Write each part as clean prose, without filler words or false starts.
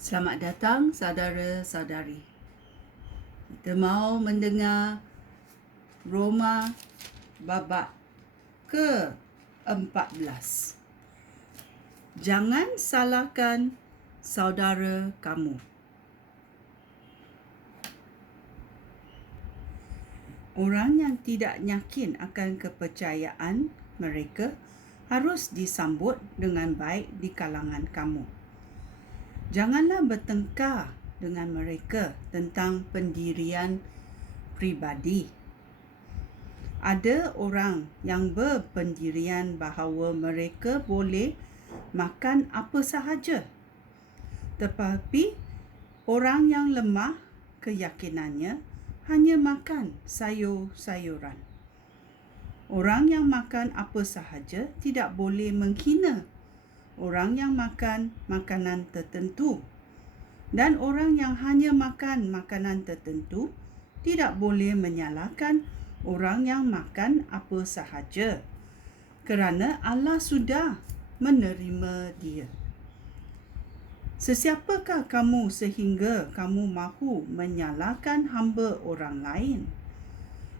Selamat datang saudara-saudari. Kita mau mendengar Roma babak ke-14. Jangan salahkan saudara kamu. Orang yang tidak yakin akan kepercayaan mereka harus disambut dengan baik di kalangan kamu. Janganlah bertengkar dengan mereka tentang pendirian pribadi. Ada orang yang berpendirian bahawa mereka boleh makan apa sahaja. Tetapi orang yang lemah keyakinannya hanya makan sayur-sayuran. Orang yang makan apa sahaja tidak boleh menghina orang yang makan makanan tertentu. Dan orang yang hanya makan makanan tertentu tidak boleh menyalahkan orang yang makan apa sahaja, kerana Allah sudah menerima dia. Sesiapakah kamu sehingga kamu mahu menyalahkan hamba orang lain?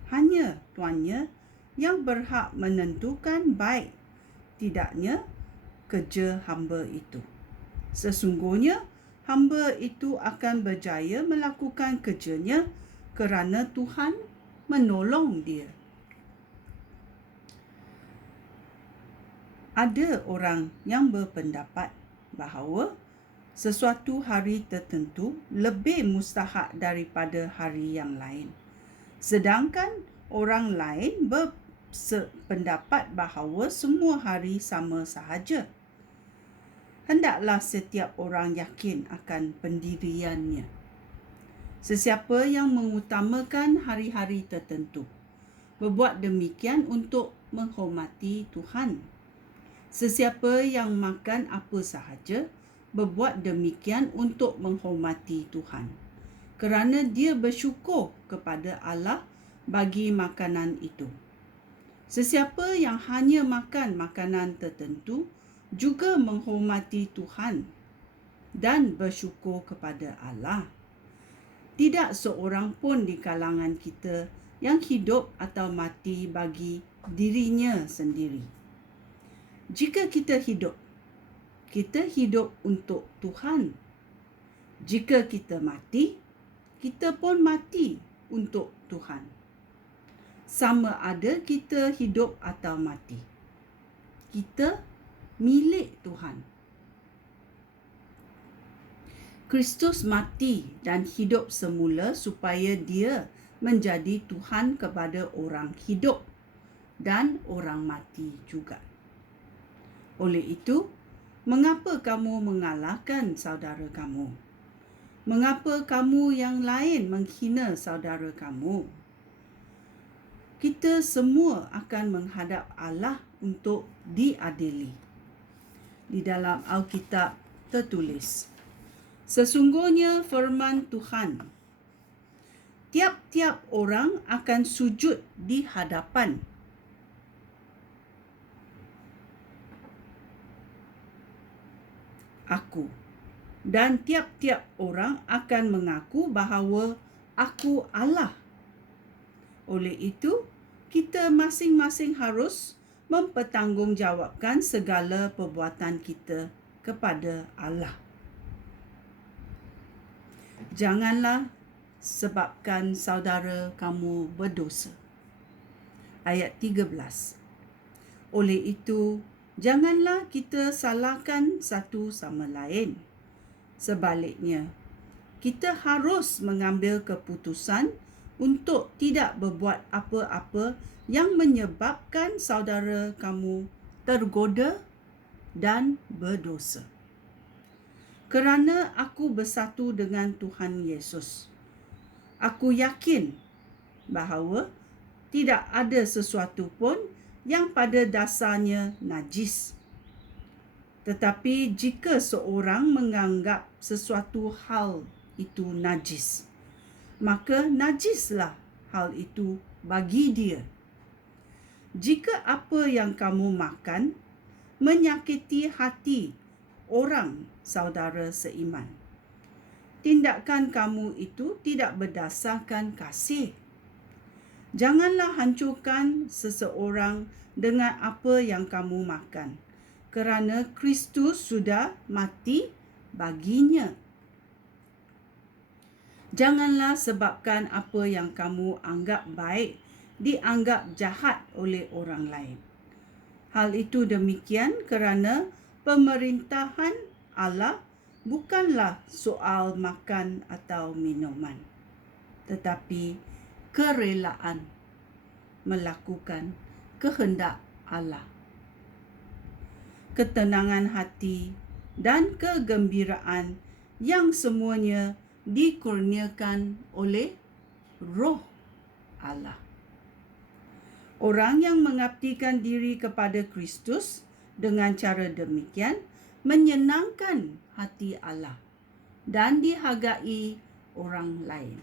Hanya tuannya yang berhak menentukan baik tidaknya kerja hamba itu. Sesungguhnya hamba itu akan berjaya melakukan kerjanya kerana Tuhan menolong dia. Ada orang yang berpendapat bahawa sesuatu hari tertentu lebih mustahak daripada hari yang lain. Sedangkan orang lain berpendapat bahawa semua hari sama sahaja. Hendaklah setiap orang yakin akan pendiriannya. Sesiapa yang mengutamakan hari-hari tertentu berbuat demikian untuk menghormati Tuhan. Sesiapa yang makan apa sahaja berbuat demikian untuk menghormati Tuhan, kerana dia bersyukur kepada Allah bagi makanan itu. Sesiapa yang hanya makan makanan tertentu juga menghormati Tuhan dan bersyukur kepada Allah. Tidak seorang pun di kalangan kita yang hidup atau mati bagi dirinya sendiri. Jika kita hidup untuk Tuhan. Jika kita mati, kita pun mati untuk Tuhan. Sama ada kita hidup atau mati, kita milik Tuhan. Kristus mati dan hidup semula supaya dia menjadi Tuhan kepada orang hidup dan orang mati juga. Oleh itu, mengapa kamu mengalahkan saudara kamu? Mengapa kamu yang lain menghina saudara kamu? Kita semua akan menghadap Allah untuk diadili. Di dalam Alkitab tertulis, sesungguhnya firman Tuhan, tiap-tiap orang akan sujud di hadapan aku, dan tiap-tiap orang akan mengaku bahawa aku Allah. Oleh itu, kita masing-masing harus mempertanggungjawabkan segala perbuatan kita kepada Allah. Janganlah sebabkan saudara kamu berdosa. Ayat 13. Oleh itu, janganlah kita salahkan satu sama lain. Sebaliknya, kita harus mengambil keputusan untuk tidak berbuat apa-apa yang menyebabkan saudara kamu tergoda dan berdosa. Kerana aku bersatu dengan Tuhan Yesus, aku yakin bahawa tidak ada sesuatu pun yang pada dasarnya najis. Tetapi jika seorang menganggap sesuatu hal itu najis, maka najislah hal itu bagi dia. Jika apa yang kamu makan menyakiti hati orang saudara seiman, tindakan kamu itu tidak berdasarkan kasih. Janganlah hancurkan seseorang dengan apa yang kamu makan, kerana Kristus sudah mati baginya. Janganlah sebabkan apa yang kamu anggap baik dianggap jahat oleh orang lain. Hal itu demikian kerana pemerintahan Allah bukanlah soal makan atau minuman, tetapi kerelaan melakukan kehendak Allah. Ketenangan hati dan kegembiraan yang semuanya dikurniakan oleh Roh Allah. Orang yang mengabdikan diri kepada Kristus dengan cara demikian menyenangkan hati Allah dan dihargai orang lain.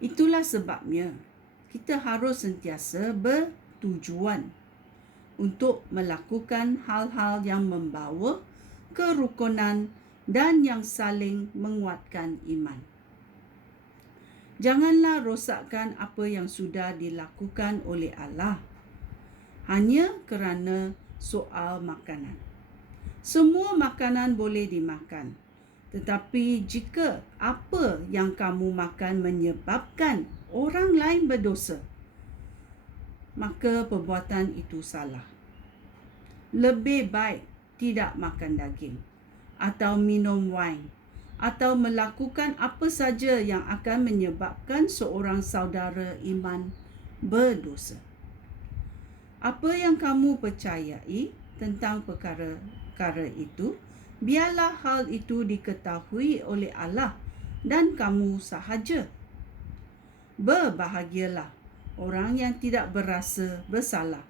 Itulah sebabnya kita harus sentiasa bertujuan untuk melakukan hal-hal yang membawa kerukunan dan yang saling menguatkan iman. Janganlah rosakkan apa yang sudah dilakukan oleh Allah hanya kerana soal makanan. Semua makanan boleh dimakan, tetapi jika apa yang kamu makan menyebabkan orang lain berdosa, maka perbuatan itu salah. Lebih baik tidak makan daging atau minum wine atau melakukan apa saja yang akan menyebabkan seorang saudara iman berdosa. Apa yang kamu percayai tentang perkara itu, biarlah hal itu diketahui oleh Allah dan kamu sahaja. Berbahagialah orang yang tidak berasa bersalah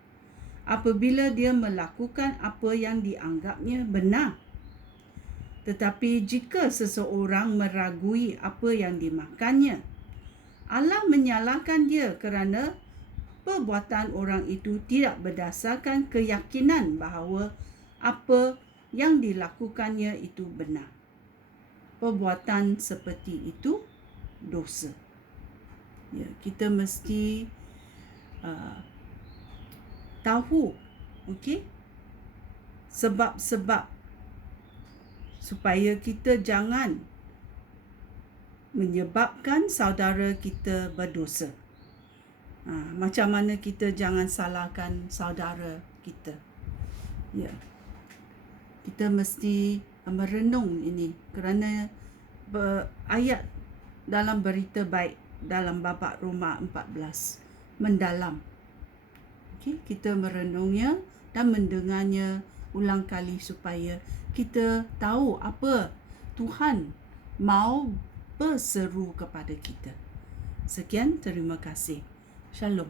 apabila dia melakukan apa yang dianggapnya benar. Tetapi jika seseorang meragui apa yang dimakannya, Allah menyalahkan dia kerana perbuatan orang itu tidak berdasarkan keyakinan bahawa apa yang dilakukannya itu benar. Perbuatan seperti itu dosa. Ya, kita mesti tahu, okey, sebab-sebab supaya kita jangan menyebabkan saudara kita berdosa. Macam mana kita jangan salahkan saudara kita. Ya. Kita mesti merenung ini kerana ayat dalam berita baik dalam babak Roma 14 mendalam. Okay, kita merenungnya dan mendengarnya ulang kali supaya kita tahu apa Tuhan mau berseru kepada kita. Sekian, terima kasih. Shalom.